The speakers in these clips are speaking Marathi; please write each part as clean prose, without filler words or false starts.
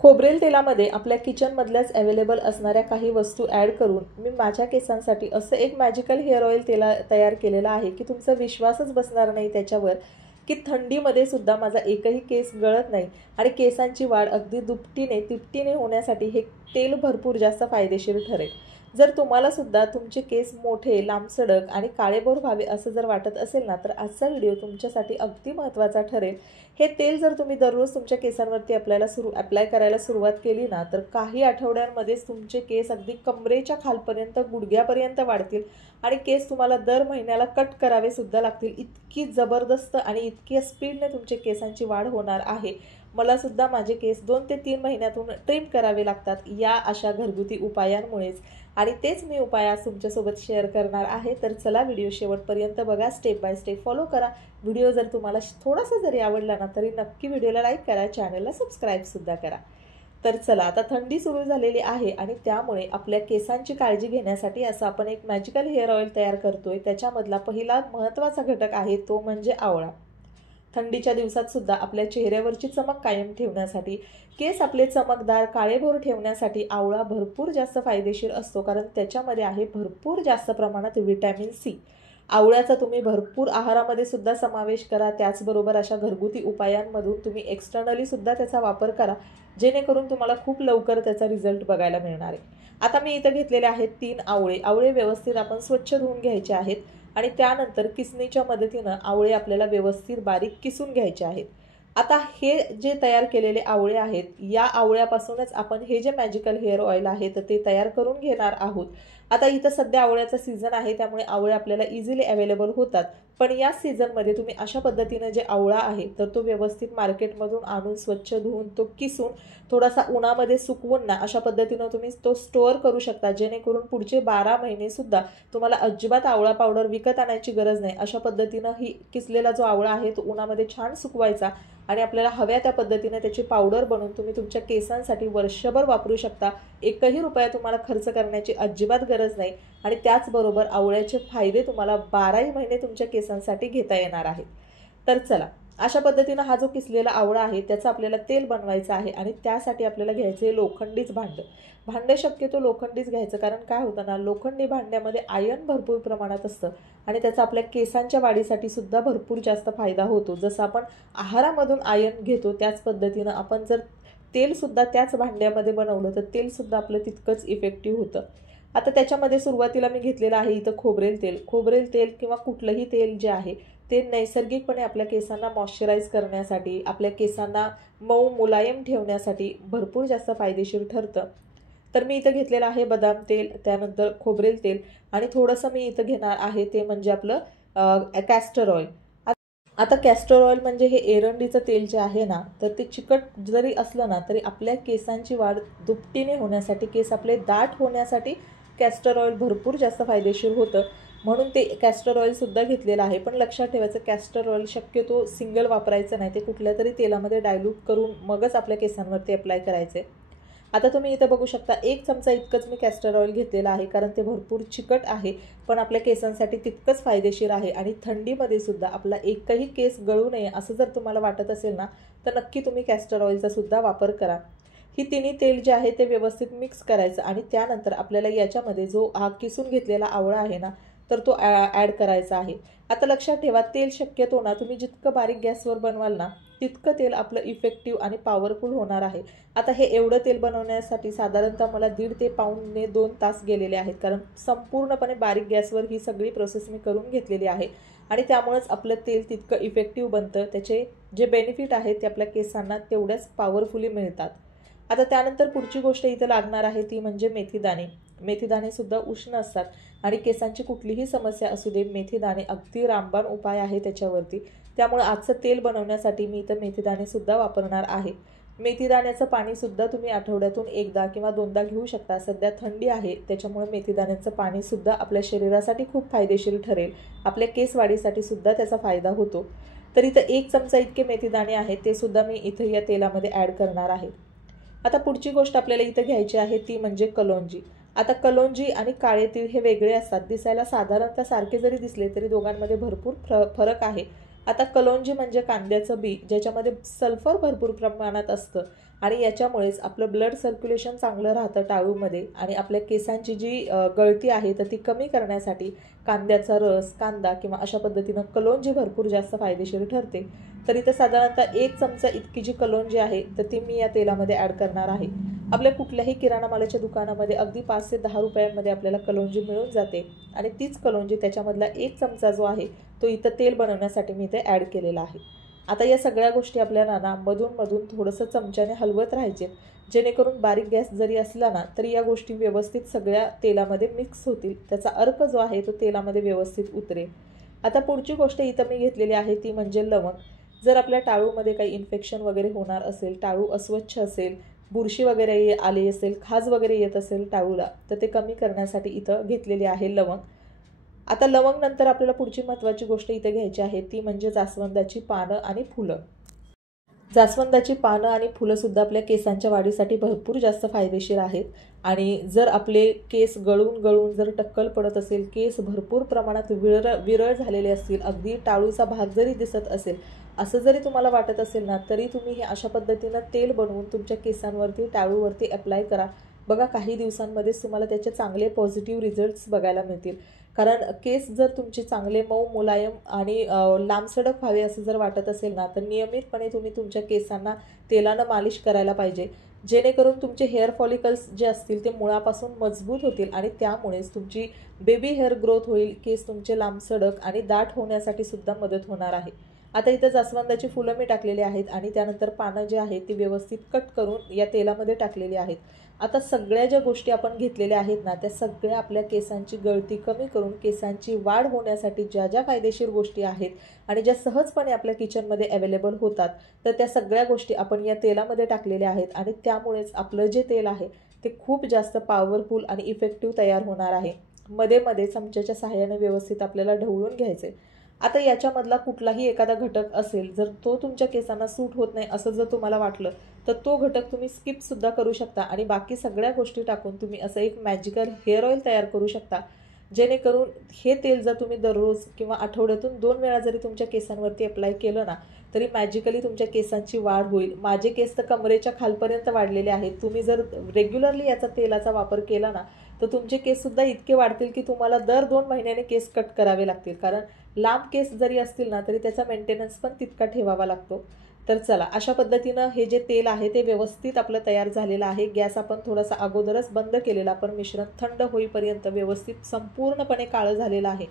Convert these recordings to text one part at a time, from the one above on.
खोबरेल तेलामध्ये आपल्या किचनमधल्याच अवेलेबल असणाऱ्या काही वस्तू ॲड करून मी माझ्या केसांसाठी असं एक मॅजिकल हेअर ऑइल तयार केलेलं आहे की तुमचा विश्वासच बसणार नाही त्याच्यावर की थंडीमध्ये सुद्धा माझा एकही केस गळत नाही आणि केसांची वाढ अगदी दुपटीने तिपटीने होण्यासाठी हे तेल भरपूर जास्त फायदेशीर ठरेल। जर तुम्हाला सुद्धा तुमचे केस मोठे, लांबसडक आणि काळेभोर व्हावे असं जर वाटत असेल ना, तर आजचा व्हिडिओ तुमच्यासाठी अगदी महत्त्वाचा ठरेल। हे तेल जर तुम्ही दररोज तुमच्या केसांवरती अप्लाय करायला सुरुवात केली ना, तर काही आठवड्यांमध्येच तुमचे केस अगदी कमरेच्या खालपर्यंत, गुडघ्यापर्यंत वाढतील आणि केस तुम्हाला दर महिन्याला कट करावे सुद्धा लागतील। इतकी जबरदस्त आणि इतकी स्पीडने तुमचे केसांची वाढ होणार आहे। मला सुद्धा माझे केस 2 ते 3 महिन्यातून ट्रिम करावे लागतात या अशा घरगुती उपायांमुळेच, आणि तेच मी उपाय आज तुमच्यासोबत शेअर करणार आहे। तर चला व्हिडिओ शेवटपर्यंत बघा, स्टेप बाय स्टेप फॉलो करा। व्हिडिओ जर तुम्हाला थोडासा जरी आवडला ना, तरी नक्की व्हिडिओला लाईक करा, चॅनलला सबस्क्राईब सुद्धा करा। तर चला, आता थंडी सुरू झालेली आहे आणि त्यामुळे आपल्या केसांची काळजी घेण्यासाठी असं आपण एक मॅजिकल हेअर ऑइल तयार करतोय। त्याच्यामधला पहिला महत्त्वाचा घटक आहे तो म्हणजे आवळा। थंडीच्या दिवसात सुद्धा आपल्या चेहऱ्यावरची चमक कायम ठेवण्यासाठी, केस आपले चमकदार काळेभोर ठेवण्यासाठी आवळा भरपूर जास्त फायदेशीर असतो, कारण त्याच्यामध्ये आहे भरपूर जास्त प्रमाणात व्हिटॅमिन सी। आवळ्याचा तुम्ही भरपूर आहारामध्ये सुद्धा समावेश करा, त्याचबरोबर अशा घरगुती उपायांमधून तुम्ही एक्सटर्नली सुद्धा त्याचा वापर करा, जेणेकरून तुम्हाला खूप लवकर त्याचा रिझल्ट बघायला मिळणार आहे। आता मी इथं घेतलेले आहेत 3 आवळे। आवळे व्यवस्थित आपण स्वच्छ धुवून घ्यायचे आहेत आणि त्यानंतर किसणीच्या मदतीनं आवळे आपल्याला व्यवस्थित बारीक किसून घ्यायचे आहेत। आता हे जे तयार केलेले आवळे आहेत, या आवळ्यापासूनच आपण हे जे मॅजिकल हेअर ऑइल आहे तर ते तयार करून घेणार आहोत। आता इथं सध्या आवळ्याचा सीझन आहे, त्यामुळे आवळे आपल्याला इझिली अवेलेबल होतात, पण या सीझनमध्ये तुम्ही अशा पद्धतीने जे आवळा आहे तर तो व्यवस्थित मार्केटमधून आणून स्वच्छ धुवून तो किसून थोडासा उन्हामध्ये सुकवून ना, अशा पद्धतीनं तुम्ही तो स्टोअर करू शकता, जेणेकरून पुढचे 12 महिने सुद्धा तुम्हाला अजिबात आवळा पावडर विकत आणायची गरज नाही। अशा पद्धतीनं ही किसलेला जो आवळा आहे तो उन्हामध्ये छान सुकवायचा आणि आपल्याला हव्या त्या पद्धतीने त्याची पावडर बनवून तुम्ही तुमच्या केसांसाठी वर्षभर वापरू शकता। एकही रुपया तुम्हाला खर्च करण्याची अजिबात गरज नाही आणि त्याचबरोबर आवळ्याचे फायदे तुम्हाला 12ही महिने तुमच्या केसांसाठी घेता येणार आहेत। तर चला, अशा पद्धतीनं हा जो किसलेला आवळा आहे त्याचं आपल्याला तेल बनवायचं आहे आणि त्यासाठी आपल्याला घ्यायचे लोखंडीच भांडं शक्यतो लोखंडीच घ्यायचं, कारण काय होतं ना, लोखंडी भांड्यामध्ये आयर्न भरपूर प्रमाणात असतं आणि त्याचा आपल्या केसांच्या वाढीसाठी सुद्धा भरपूर जास्त फायदा होतो। जसं आपण आहारामधून आयर्न घेतो त्याच पद्धतीनं आपण जर तेल सुद्धा त्याच भांड्यामध्ये बनवलं तर तेल सुद्धा आपलं तितकंच इफेक्टिव्ह होतं। आता त्याच्यामध्ये सुरुवातीला मी घेतलेलं आहे इथं खोबरेल तेल किंवा कुठलंही तेल जे आहे ते नैसर्गिकपणे आपल्या केसांना मॉइश्चराइज करण्यासाठी, आपल्या केसांना मऊ मुलायम ठेवण्यासाठी भरपूर जास्त फायदेशीर ठरतं। तर मी इथं घेतलेलं आहे बदाम तेल, त्यानंतर खोबरेल तेल आणि थोडंसं मी इथं घेणार आहे ते म्हणजे आपलं कॅस्टर ऑइल। आता कॅस्टर ऑइल म्हणजे हे एरंडीचं तेल जे आहे ना, तर ते चिकट जरी असलं ना तरी आपल्या केसांची वाढ दुपटीने होण्यासाठी, केस आपले दाट होण्यासाठी कॅस्टर ऑइल भरपूर जास्त फायदेशीर होतं, म्हणून ते कॅस्टर ऑइल सुद्धा घेतलेलं आहे। पण लक्षात ठेवायचं, कॅस्टर ऑइल शक्यतो सिंगल वापरायचं नाही, ते कुठल्या तरी तेलामध्ये डायल्यूट करून मगच आपल्या केसांवरती अप्लाय करायचे। आता तुम्ही इथं बघू शकता 1 चमचा इतकंच मी कॅस्टर ऑइल घेतलेलं आहे, कारण ते भरपूर चिकट आहे पण आपल्या केसांसाठी तितकंच फायदेशीर आहे आणि थंडीमध्ये सुद्धा आपला एकही केस गळू नये असं जर तुम्हाला वाटत असेल ना, तर नक्की तुम्ही कॅस्टर ऑइलचा सुद्धा वापर करा। ही तिन्ही तेल जे आहे ते व्यवस्थित मिक्स करायचं आणि त्यानंतर आपल्याला याच्यामध्ये जो हा किसून घेतलेला आवळा आहे ना, तर तो ॲड करायचा आहे। आता लक्षात ठेवा, तेल शक्यतो ना तुम्ही जितकं बारीक गॅसवर बनवाल ना, तितकं तेल आपलं इफेक्टिव्ह आणि पॉवरफुल होणार आहे। आता हे एवढं तेल बनवण्यासाठी साधारणतः मला 1.5 ते पाऊणे 2 तास गेलेले आहेत, कारण संपूर्णपणे बारीक गॅसवर ही सगळी प्रोसेस मी करून घेतलेली आहे आणि त्यामुळेच आपलं तेल तितकं इफेक्टिव्ह बनतं। त्याचे जे बेनिफिट आहेत ते आपल्या केसांना तेवढ्याच पॉवरफुली मिळतात। आता त्यानंतर पुढची गोष्ट इथं लागणार आहे ती म्हणजे मेथीदाणे। मेथीदाणे सुद्धा उष्ण असतात आणि केसांची कुठलीही समस्या असू दे, मेथीदाणे अगदी रामबाण उपाय आहे त्याच्यावरती। त्यामुळे आजचं तेल बनवण्यासाठी मी इथं मेथीदाणे सुद्धा वापरणार आहे। मेथीदाण्याचं पाणी सुद्धा तुम्ही आठवड्यातून 1दा किंवा 2दा घेऊ शकता। सध्या थंडी आहे त्याच्यामुळे मेथीदाण्याचं पाणी सुद्धा आपल्या शरीरासाठी खूप फायदेशीर ठरेल, आपल्या केस वाढीसाठी सुद्धा त्याचा फायदा होतो। तर इथं 1 चमचा इतके मेथीदाणे आहेत ते सुद्धा मी इथं या तेलामध्ये ॲड करणार आहे। आता पुढची गोष्ट आपल्याला इथं घ्यायची आहे ती म्हणजे कलोंजी। आता कलोंजी आणि काळे तीळ हे वेगळे असतात, दिसायला साधारणतः सारखे जरी दिसले तरी दोघांमध्ये भरपूर फरक आहे। आता कलोंजी म्हणजे कांद्याचं बी, ज्याच्यामध्ये सल्फर भरपूर प्रमाणात असतं आणि याच्यामुळेच आपलं ब्लड सर्क्युलेशन चांगलं राहतं टाळूमध्ये आणि आपल्या केसांची जी गळती आहे तर ती कमी करण्यासाठी कांद्याचा रस, कांदा किंवा अशा पद्धतीनं कलोंजी भरपूर जास्त फायदेशीर ठरते। तर इथं साधारणतः 1 चमचा इतकी जी कलोंजी आहे तर ती मी या तेलामध्ये ॲड करणार आहे। आपल्या कुठल्याही किराणा मालाच्या दुकानामध्ये अगदी 5 ते 10 रुपयांमध्ये आपल्याला कलोंजी मिळून जाते आणि तीच कलोंजी त्याच्यामधला 1 चमचा जो आहे तो इथं तेल बनवण्यासाठी मी इथे ॲड केलेला आहे। आता या सगळ्या गोष्टी आपल्याला ना मधून थोडंसं चमच्याने हलवत राहायचे, जेणेकरून बारीक गॅस जरी असला ना तरी या गोष्टी व्यवस्थित सगळ्या तेलामध्ये मिक्स होतील, त्याचा अर्क जो आहे तो तेलामध्ये व्यवस्थित उतरेल। आता पुढची गोष्ट इथं मी घेतलेली आहे ती म्हणजे लवंग। जर आपल्या टाळूमध्ये काही इन्फेक्शन वगैरे होणार असेल, टाळू अस्वच्छ असेल, बुरशी वगैरे आली असेल, खाज वगैरे येत असेल टाळूला, तर ते कमी करण्यासाठी इथं घेतलेली आहे लवंग। आता लवंग नंतर आपल्याला पुढची महत्त्वाची गोष्ट इथे घ्यायची आहे ती म्हणजे जास्वंदाची पानं आणि फुलं। जास्वंदाची पानं आणि फुलंसुद्धा आपल्या केसांच्या वाढीसाठी भरपूर जास्त फायदेशीर आहेत आणि जर आपले केस गळून जर टक्कल पडत असेल, केस भरपूर प्रमाणात विरळ झालेले असतील, अगदी टाळूचा भाग जरी दिसत असेल, असं जरी तुम्हाला वाटत असेल ना तरी तुम्ही हे अशा पद्धतीनं तेल बनवून तुमच्या केसांवरती टाळूवरती अप्लाय करा। बघा काही दिवसांमध्येच तुम्हाला त्याचे चांगले पॉझिटिव्ह रिझल्ट्स बघायला मिळतील। कारण केस जर तुमचे चांगले मऊ, मुलायम आणि लांबसडक व्हावे असं जर वाटत असेल ना तर नियमितपणे तुम्ही तुमच्या केसांना तेलानं मालिश करायला पाहिजे, जेणेकरून तुमचे हेअर फॉलिकल्स जे असतील ते मुळापासून मजबूत होतील आणि त्यामुळेच तुमची बेबी हेअर ग्रोथ होईल, केस तुमचे लांबसडक आणि दाट होण्यासाठी सुद्धा मदत होणार आहे। आता इथं जास्वंदाची फुलं मी टाकलेली आहेत आणि त्यानंतर पानं जे आहेत ती व्यवस्थित कट करून या तेलामध्ये टाकलेली आहेत। आता सगळ्या ज्या गोष्टी आपण घेतलेल्या आहेत ना त्या सगळ्या आपल्या केसांची गळती कमी करून केसांची वाढ होण्यासाठी ज्या फायदेशीर गोष्टी आहेत आणि ज्या सहजपणे आपल्या किचनमध्ये अवेलेबल होतात तर त्या सगळ्या गोष्टी आपण या तेलामध्ये टाकलेल्या आहेत आणि त्यामुळेच आपलं जे तेल आहे ते खूप जास्त पॉवरफुल आणि इफेक्टिव्ह तयार होणार आहे। मध्ये चमच्याच्या सहाय्याने व्यवस्थित आपल्याला ढवळून घ्यायचे। आता याच्यामधला कुठलाही एखादा घटक असेल, जर तो तुमच्या केसांना सूट होत नाही असं जर तुम्हाला वाटलं तर तो घटक तुम्ही स्किपसुद्धा करू शकता आणि बाकी सगळ्या गोष्टी टाकून तुम्ही असं एक मॅजिकल हेअर ऑइल तयार करू शकता, जेणेकरून हे तेल जर तुम्ही दररोज किंवा आठवड्यातून 2 वेळा जरी तुमच्या केसांवरती अप्लाय केलं ना तरी मॅजिकली तुमच्या केसांची वाढ होईल। माझे केस तर कमरेच्या खालपर्यंत वाढलेले आहेत। तुम्ही जर रेग्युलरली याचा तेलाचा वापर केला ना तर तुमचे केससुद्धा इतके वाढतील की तुम्हाला दर 2 महिन्याने केस कट करावे लागतील, कारण लांब केस जरी असतील ना तरी त्याचा मेंटेनन्स पण तितका ठेवावा लागतो। तर चला अशा पद्धतीनं हे जे तेल आहे ते व्यवस्थित आपलं तयार झालेलं आहे। गॅस आपण थोडासा अगोदरच बंद केलेला, पण मिश्रण थंड होईपर्यंत व्यवस्थित संपूर्णपणे काळं झालेलं आहे।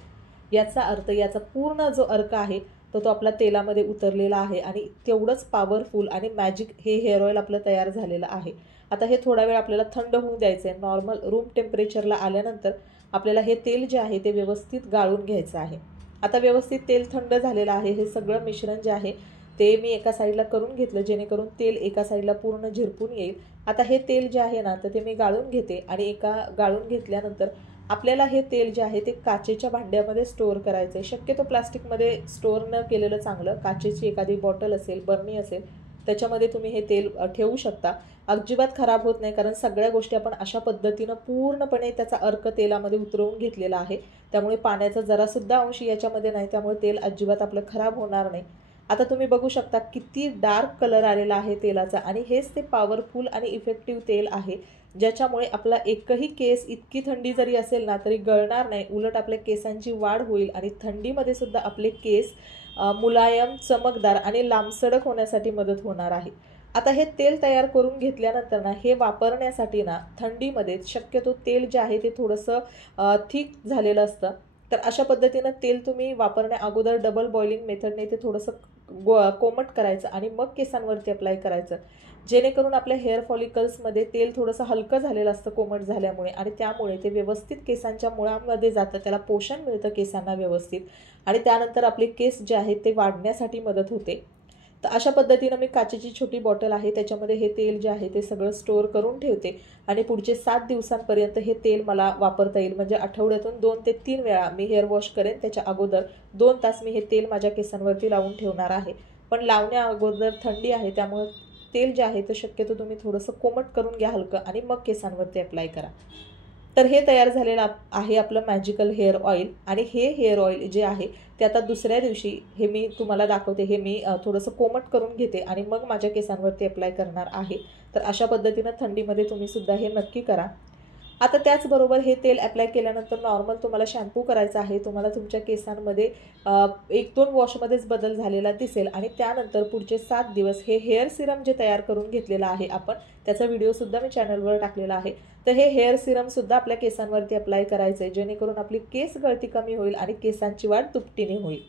याचा अर्थ याचा पूर्ण जो अर्क आहे तो आपल्या तेलामध्ये उतरलेला आहे आणि तेवढंच पॉवरफुल आणि मॅजिक हे हेअर ऑइल आपलं तयार झालेलं आहे। आता हे थोडा वेळ आपल्याला थंड होऊ द्यायचं आहे। नॉर्मल रूम टेम्परेचरला आल्यानंतर आपल्याला हे तेल जे आहे ते व्यवस्थित गाळून घ्यायचं आहे। आता व्यवस्थित तेल थंड झालेलं आहे। हे सगळं मिश्रण जे आहे ते मी एका साईडला करून घेतलं, जेणेकरून तेल एका साईडला पूर्ण झिरपून येईल। आता हे तेल जे आहे ना तर ते मी गाळून घेते आणि गाळून घेतल्यानंतर आपल्याला हे तेल जे आहे ते काचेच्या भांड्यामध्ये स्टोअर करायचं आहे। शक्यतो प्लास्टिकमध्ये स्टोअर न केलेलं चांगलं। काचेची एखादी बॉटल असेल, बरणी असेल त्याच्यामध्ये तुम्ही हे तेल ठेवू शकता। अजिबात खराब होत नाही, कारण सगळ्या गोष्टी आपण अशा पद्धतीनं पूर्णपणे त्याचा अर्क तेलामध्ये उतरवून घेतलेला आहे, त्यामुळे पाण्याचा जरासुद्धा अंश याच्यामध्ये नाही, त्यामुळे तेल अजिबात आपलं खराब होणार नाही। आता तुम्ही बघू शकता किती डार्क कलर आलेला आहे तेलाचा आणि हेच ते पॉवरफुल आणि इफेक्टिव्ह तेल आहे, ज्याच्यामुळे आपला एकही केस इतकी थंडी जरी असेल ना तरी गळणार नाही, उलट आपल्या केसांची वाढ होईल आणि थंडीमध्ये सुद्धा आपले केस मुलायम, चमकदार आणि लांबसडक होण्यासाठी मदत होणार आहे। आता हे तेल तयार करून घेतल्यानंतर ना हे वापरण्यासाठी ना थंडीमध्ये शक्यतो तेल जे आहे ते थोडंसं थिक झालेलं असतं, तर अशा पद्धतीनं तेल तुम्ही वापरण्या अगोदर डबल बॉइलिंग मेथडने ते थोडंसं कोमट करायचं आणि मग केसांवरती अप्लाय करायचं, जेणेकरून आपल्या हेअर फॉलिकल्समध्ये तेल थोडंसं हलकं झालेलं असतं कोमट झाल्यामुळे आणि त्यामुळे ते व्यवस्थित केसांच्या मुळांमध्ये जातं, त्याला पोषण मिळतं केसांना व्यवस्थित आणि त्यानंतर आपले केस जे आहेत ते वाढण्यासाठी मदत होते। तर अशा पद्धतीनं मी काचेची छोटी बॉटल आहे त्याच्यामध्ये हे तेल जे आहे ते सगळं स्टोअर करून ठेवते आणि पुढचे 7 दिवसांपर्यंत हे तेल मला वापरता येईल। म्हणजे आठवड्यातून 2 ते 3 वेळा मी हेअर वॉश करेन, त्याच्या अगोदर 2 तास मी हे तेल माझ्या केसांवरती लावून ठेवणार आहे। पण लावण्या अगोदर थंडी आहे त्यामुळे तेल जे आहे ते शक्यतो तुम्ही थोडंसं कोमट करून घ्या हलकं आणि मग केसांवरती अप्लाय करा। तर हे तयार झालेलं आहे आपलं मॅजिकल हेअर ऑइल. आणि हे हेअर ऑइल जे आहे ते आता दुसऱ्या दिवशी हे मी तुम्हाला दाखवते. हे मी थोडंसं कोमट करून घेते आणि मग माझ्या केसांवरती अप्लाय करणार आहे. तर अशा पद्धतीनं थंडीमध्ये तुम्ही सुद्धा हे नक्की करा. आता त्याचबरोबर हे तेल अप्लाय केल्यानंतर नॉर्मल तुम्हाला शॅम्पू करायचा आहे. तुम्हाला तुमच्या केसांमध्ये 1-2 वॉशमध्येच बदल झालेला दिसेल. आणि त्यानंतर पुढचे 7 दिवस हे हेअर सिरम जे तयार करून घेतलेलं आहे आपण, त्याचा व्हिडिओसुद्धा मी चॅनलवर टाकलेला आहे. तर हे हेअर सिरमसुद्धा आपल्या केसांवरती अप्लाय करायचं आहे, जेणेकरून आपली केस गळती कमी होईल आणि केसांची वाढ दुपटीने होईल.